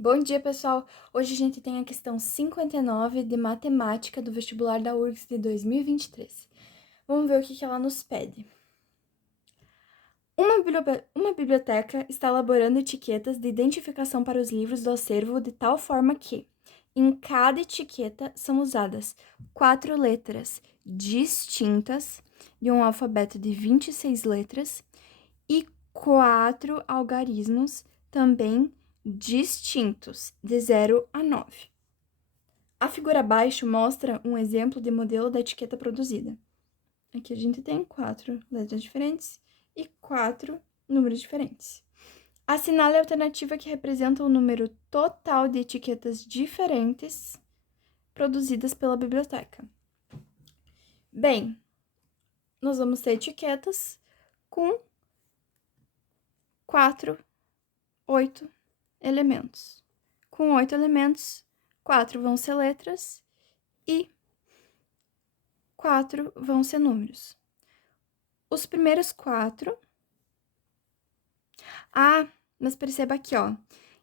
Bom dia, pessoal! Hoje a gente tem a questão 59 de matemática do vestibular da URGS de 2023. Vamos ver o que ela nos pede. Uma biblioteca está elaborando etiquetas de identificação para os livros do acervo de tal forma que, em cada etiqueta, são usadas 4 letras distintas de um alfabeto de 26 letras e 4 algarismos também distintos, de 0 a 9. A figura abaixo mostra um exemplo de modelo da etiqueta produzida. Aqui a gente tem 4 letras diferentes e 4 números diferentes. Assinale a alternativa que representa o número total de etiquetas diferentes produzidas pela biblioteca. Bem, nós vamos ter etiquetas com 8 elementos. Com 8 elementos, 4 vão ser letras e 4 vão ser números. Os primeiros 4... mas perceba aqui, ó.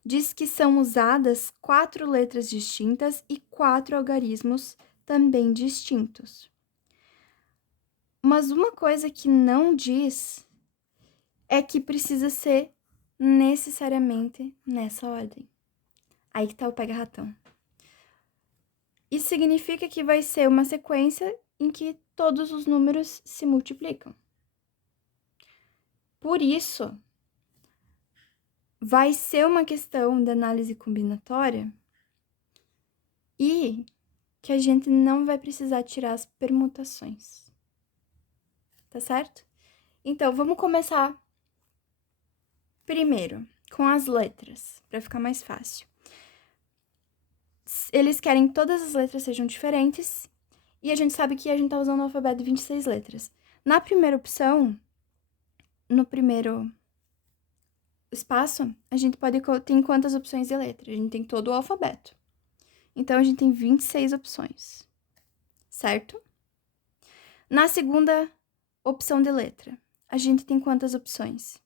Diz que são usadas 4 letras distintas e 4 algarismos também distintos. Mas uma coisa que não diz é que precisa ser necessariamente nessa ordem. Aí que tá o pega-ratão. Isso significa que vai ser uma sequência em que todos os números se multiplicam. Por isso, vai ser uma questão de análise combinatória e que a gente não vai precisar tirar as permutações. Tá certo? Então, vamos começar primeiro com as letras, para ficar mais fácil. Eles querem que todas as letras sejam diferentes e a gente sabe que a gente tá usando o alfabeto de 26 letras. Na primeira opção, no primeiro espaço, a gente tem quantas opções de letra? A gente tem todo o alfabeto. Então, a gente tem 26 opções, certo? Na segunda opção de letra, a gente tem quantas opções?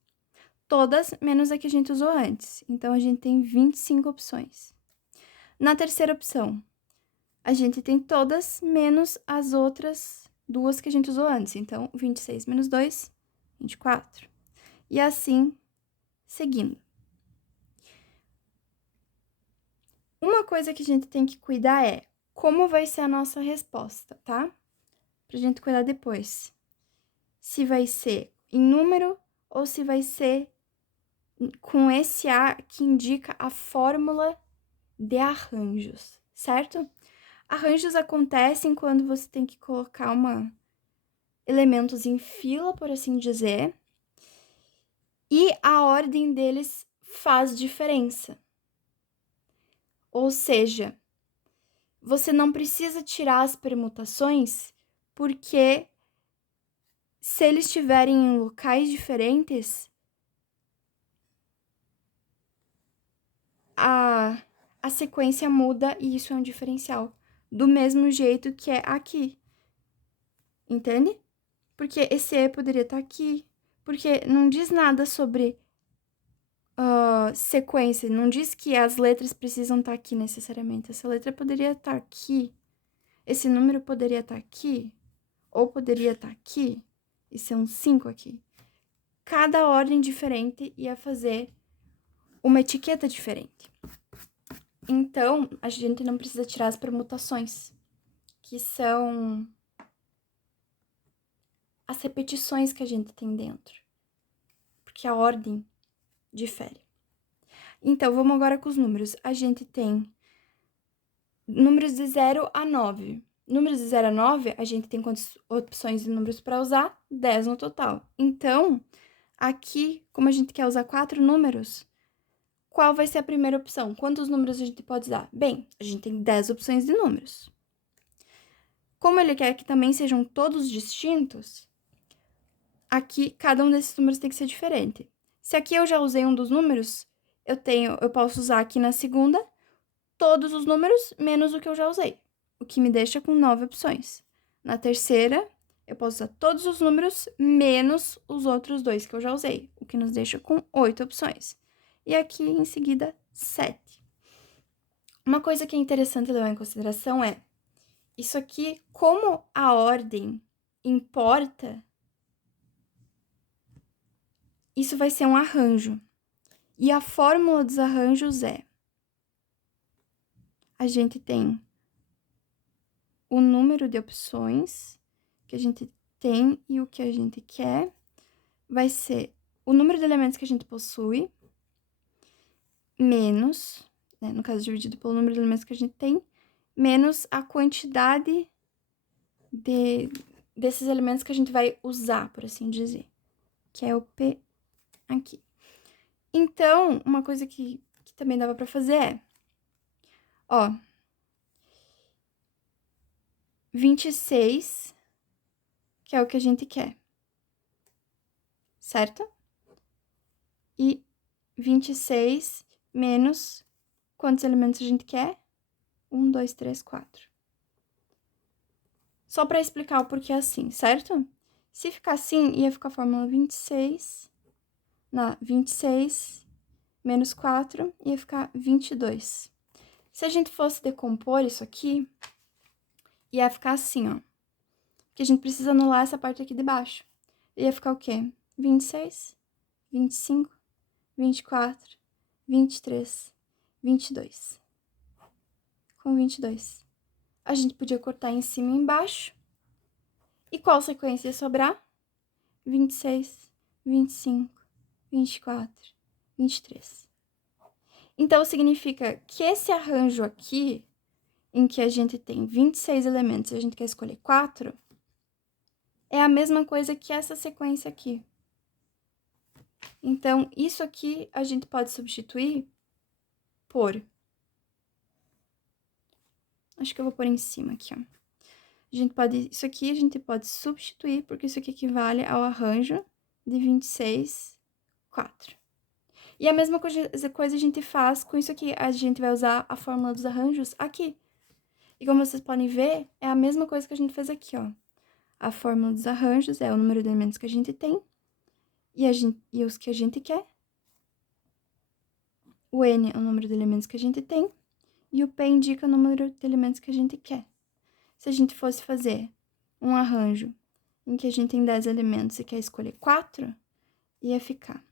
Todas menos a que a gente usou antes. Então, a gente tem 25 opções. Na terceira opção, a gente tem todas menos as outras duas que a gente usou antes. Então, 26 menos 2, 24. E assim, seguindo. Uma coisa que a gente tem que cuidar é como vai ser a nossa resposta, tá? Pra gente cuidar depois. Se vai ser em número ou se vai ser com esse A que indica a fórmula de arranjos, certo? Arranjos acontecem quando você tem que colocar elementos em fila, por assim dizer, e a ordem deles faz diferença. Ou seja, você não precisa tirar as permutações, porque se eles estiverem em locais diferentes, a sequência muda e isso é um diferencial. Do mesmo jeito que é aqui. Entende? Porque esse E poderia estar aqui. Porque não diz nada sobre sequência. Não diz que as letras precisam estar aqui necessariamente. Essa letra poderia estar aqui. Esse número poderia estar aqui. Ou poderia estar aqui. E ser um 5 aqui. Cada ordem diferente ia fazer uma etiqueta diferente. Então, a gente não precisa tirar as permutações, que são as repetições que a gente tem dentro, porque a ordem difere. Então, vamos agora com os números. A gente tem números de 0 a 9. Números de 0 a 9, a gente tem quantas opções de números para usar? 10 no total. Então, aqui, como a gente quer usar 4 números, qual vai ser a primeira opção? Quantos números a gente pode usar? Bem, a gente tem 10 opções de números. Como ele quer que também sejam todos distintos, aqui cada um desses números tem que ser diferente. Se aqui eu já usei um dos números, eu posso usar aqui na segunda todos os números menos o que eu já usei, o que me deixa com 9 opções. Na terceira, eu posso usar todos os números menos os outros 2 que eu já usei, o que nos deixa com 8 opções. E aqui, em seguida, 7. Uma coisa que é interessante levar em consideração é, isso aqui, como a ordem importa, isso vai ser um arranjo. E a fórmula dos arranjos é: a gente tem o número de opções que a gente tem e o que a gente quer, vai ser o número de elementos que a gente possui, menos, né, no caso dividido pelo número de elementos que a gente tem, menos a quantidade desses elementos que a gente vai usar, por assim dizer, que é o P aqui. Então, uma coisa que também dava pra fazer é, ó, 26, que é o que a gente quer, certo? E 26 menos quantos elementos a gente quer? 1, 2, 3, 4. Só para explicar o porquê assim, certo? Se ficar assim, ia ficar a fórmula 26, 26 menos 4, ia ficar 22. Se a gente fosse decompor isso aqui, ia ficar assim, ó. Porque a gente precisa anular essa parte aqui de baixo. Ia ficar o quê? 26, 25, 24, 23, 22. Com 22. A gente podia cortar em cima e embaixo. E qual sequência ia sobrar? 26, 25, 24, 23. Então, significa que esse arranjo aqui, em que a gente tem 26 elementos e a gente quer escolher 4, é a mesma coisa que essa sequência aqui. Então, isso aqui a gente pode substituir por... Acho que eu vou pôr em cima aqui, ó. Isso aqui a gente pode substituir, porque isso aqui equivale ao arranjo de 26, 4. E a mesma coisa a gente faz com isso aqui. A gente vai usar a fórmula dos arranjos aqui. E como vocês podem ver, é a mesma coisa que a gente fez aqui, ó. A fórmula dos arranjos é o número de elementos que a gente tem e os que a gente quer. O N é o número de elementos que a gente tem e o P indica o número de elementos que a gente quer. Se a gente fosse fazer um arranjo em que a gente tem 10 elementos e quer escolher 4, ia ficar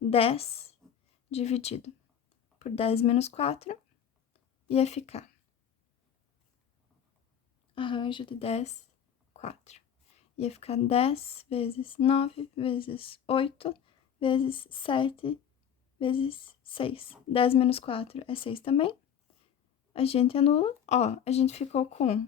10 dividido por 10 menos 4, ia ficar arranjo de 10, 4. Ia ficar 10 vezes 9 vezes 8 vezes 7 vezes 6. 10 menos 4 é 6 também. A gente anula. Ó, a gente ficou com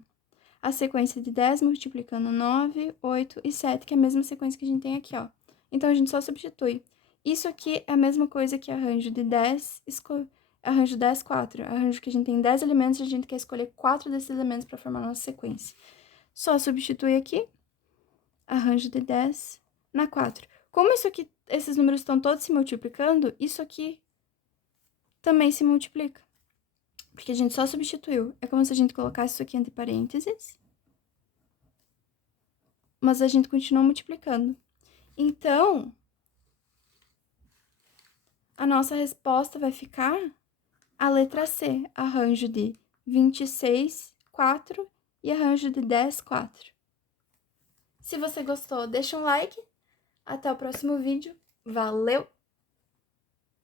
a sequência de 10 multiplicando 9, 8 e 7, que é a mesma sequência que a gente tem aqui, ó. Então, a gente só substitui. Isso aqui é a mesma coisa que arranjo de 10, arranjo 10, 4. Arranjo que a gente tem 10 elementos e a gente quer escolher 4 desses elementos para formar a nossa sequência. Só substitui aqui, arranjo de 10 na 4. Como isso aqui, esses números estão todos se multiplicando, isso aqui também se multiplica. Porque a gente só substituiu. É como se a gente colocasse isso aqui entre parênteses, mas a gente continua multiplicando. Então, a nossa resposta vai ficar a letra C, arranjo de 26, 4 e arranjo de 10, 4. Se você gostou, deixa um like. Até o próximo vídeo. Valeu!